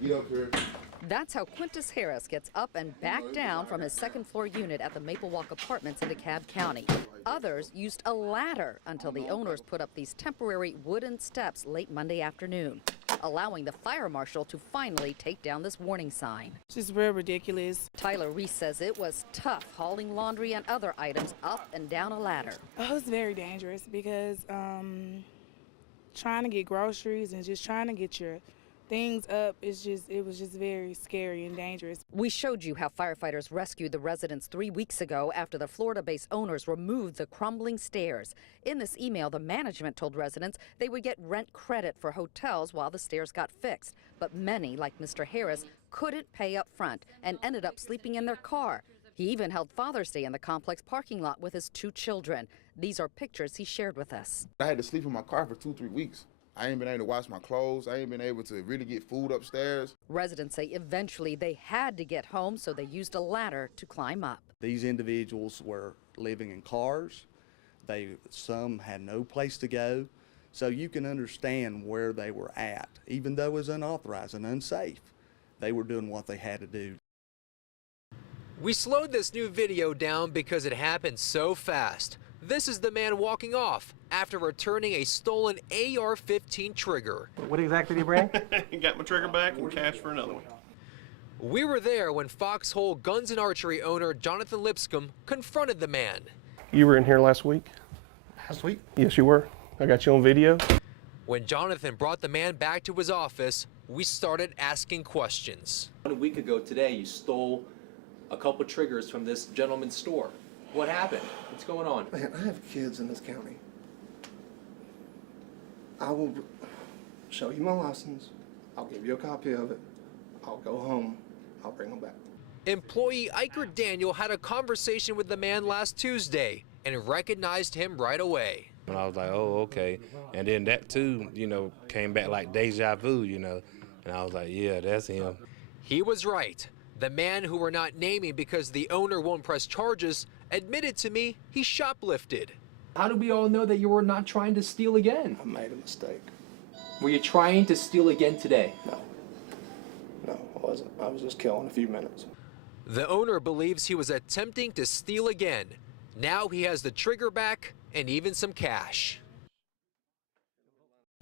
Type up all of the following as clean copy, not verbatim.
get up here. That's how Quintus Harris gets up and back down from his second-floor unit at the Maple Walk Apartments in DeKalb County. Others used a ladder until the owners put up these temporary wooden steps late Monday afternoon, allowing the fire marshal to finally take down this warning sign. It's just real ridiculous. Tyler Reese says it was tough hauling laundry and other items up and down a ladder. Oh, it's very dangerous because trying to get groceries and just trying to get your things up, it was just very scary and dangerous. We showed you how firefighters rescued the residents 3 weeks ago after the Florida-based owners removed the crumbling stairs. In this email, the management told residents they would get rent credit for hotels while the stairs got fixed. But many, like Mr. Harris, couldn't pay up front and ended up sleeping in their car. He even held Father's Day in the complex parking lot with his 2 children. These are pictures he shared with us. I had to sleep in my car for 2-3 weeks. I ain't been able to wash my clothes. I ain't been able to really get food upstairs. Residents say eventually they had to get home, so they used a ladder to climb up. These individuals were living in cars. Some had no place to go. So you can understand where they were at. Even though it was unauthorized and unsafe, they were doing what they had to do. We slowed this new video down because it happened so fast. This is the man walking off after returning a stolen AR-15 trigger. What exactly did he bring? Got my trigger back and cash for another one. We were there when Foxhole Guns and Archery owner Jonathan Lipscomb confronted the man. You were in here last week? Last week? Yes, you were. I got you on video. When Jonathan brought the man back to his office, we started asking questions. 1 week ago today, you stole a couple triggers from this gentleman's store. What happened? What's going on? Man, I have kids in this county. I will show you my license. I'll give you a copy of it. I'll go home. I'll bring them back. Employee Iker Daniel had a conversation with the man last Tuesday and recognized him right away. And I was like, oh, okay. And then that too, came back like deja vu, And I was like, yeah, that's him. He was right. The man, who we're not naming because the owner won't press charges, admitted to me he shoplifted. How do we all know that you were not trying to steal again? I made a mistake. Were you trying to steal again today? No, I wasn't. I was just killing a few minutes. The owner believes he was attempting to steal again. Now he has the trigger back and even some cash.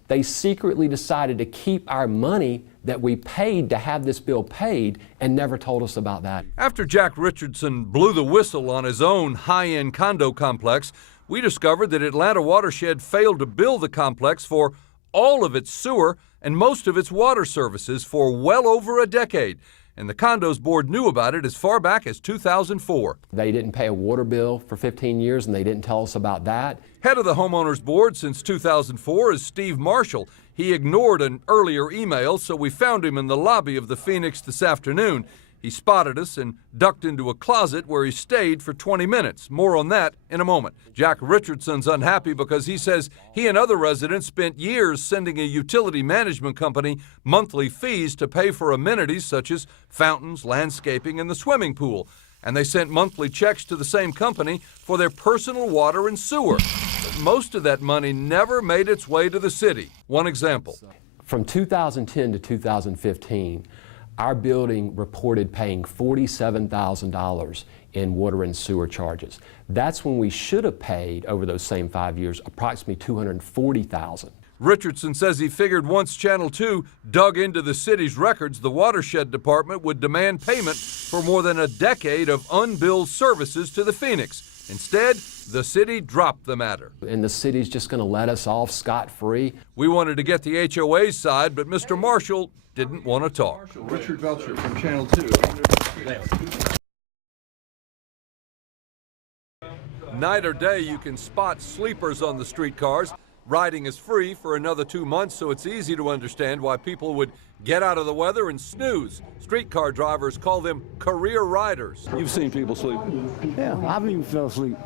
They secretly decided to keep our money that we paid to have this bill paid and never told us about that. After Jack Richardson blew the whistle on his own high-end condo complex, we discovered that Atlanta Watershed failed to bill the complex for all of its sewer and most of its water services for well over a decade. And the Condos Board knew about it as far back as 2004. They didn't pay a water bill for 15 years and they didn't tell us about that. Head of the Homeowners Board since 2004 is Steve Marshall. He ignored an earlier email, so we found him in the lobby of the Phoenix this afternoon. He spotted us and ducked into a closet where he stayed for 20 minutes. More on that in a moment. Jack Richardson's unhappy because he says he and other residents spent years sending a utility management company monthly fees to pay for amenities such as fountains, landscaping, and the swimming pool. And they sent monthly checks to the same company for their personal water and sewer. But most of that money never made its way to the city. One example. From 2010 to 2015, our building reported paying $47,000 in water and sewer charges. That's when we should have paid, over those same 5 years, approximately $240,000. Richardson says he figured once Channel 2 dug into the city's records, the watershed department would demand payment for more than a decade of unbilled services to the Phoenix. Instead, the city dropped the matter. And the city's just going to let us off scot-free. We wanted to get the HOA's side, but Mr. Marshall didn't want to talk. Richard Belcher from Channel 2. Night or day, you can spot sleepers on the streetcars. Riding is free for another 2 months, so it's easy to understand why people would get out of the weather and snooze. Streetcar drivers call them career riders. You've seen people sleep? Yeah, I've even fell asleep.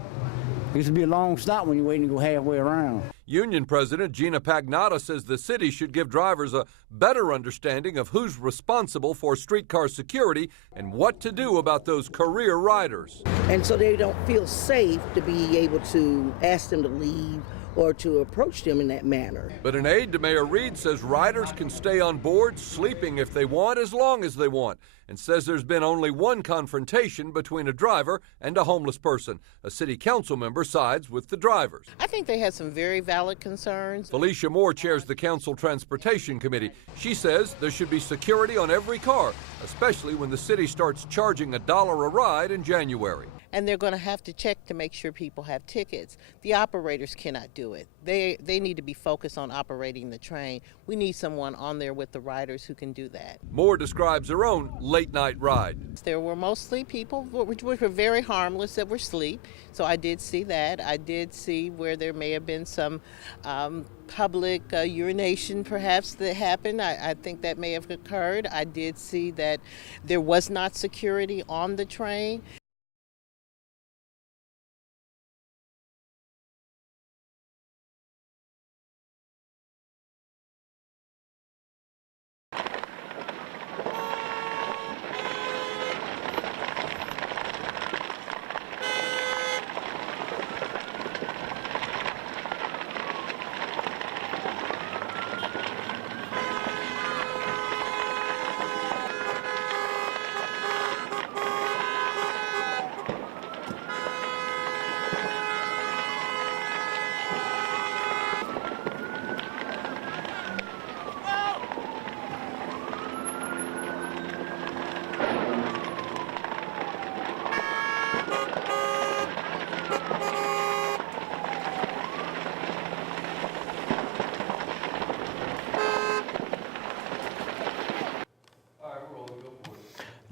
It used to be a long stop when you're waiting to go halfway around. Union President Gina Pagnotta says the city should give drivers a better understanding of who's responsible for streetcar security and what to do about those career riders. And so they don't feel safe to be able to ask them to leave or to approach them in that manner. But an aide to Mayor Reed says riders can stay on board, sleeping if they want, as long as they want, and says there's been only one confrontation between a driver and a homeless person. A city council member sides with the drivers. I think they had some very valid concerns. Felicia Moore chairs the council transportation committee. She says there should be security on every car, especially when the city starts charging $1 a ride in January. And they're going to have to check to make sure people have tickets. The operators cannot do it. They need to be focused on operating the train. We need someone on there with the riders who can do that. Moore describes her own late-night ride. There were mostly people which were very harmless that were asleep, so I did see that. I did see where there may have been some public urination perhaps that happened. I think that may have occurred. I did see that there was not security on the train.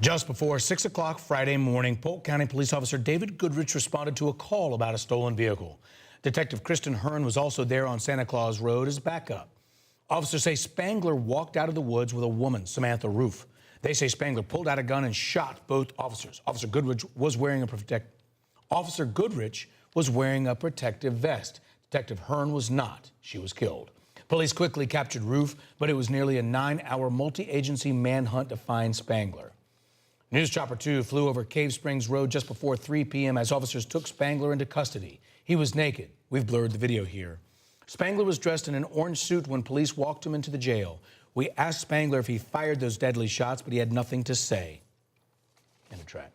Just before 6 o'clock Friday morning, Polk County Police Officer David Goodrich responded to a call about a stolen vehicle. Detective Kristen Hearn was also there on Santa Claus Road as backup. Officers say Spangler walked out of the woods with a woman, Samantha Roof. They say Spangler pulled out a gun and shot both officers. Officer Goodrich was wearing a protective vest. Detective Hearn was not. She was killed. Police quickly captured Roof, but it was nearly a 9-hour multi-agency manhunt to find Spangler. News Chopper 2 flew over Cave Springs Road just before 3 p.m. as officers took Spangler into custody. He was naked. We've blurred the video here. Spangler was dressed in an orange suit when police walked him into the jail. We asked Spangler if he fired those deadly shots, but he had nothing to say. In a track.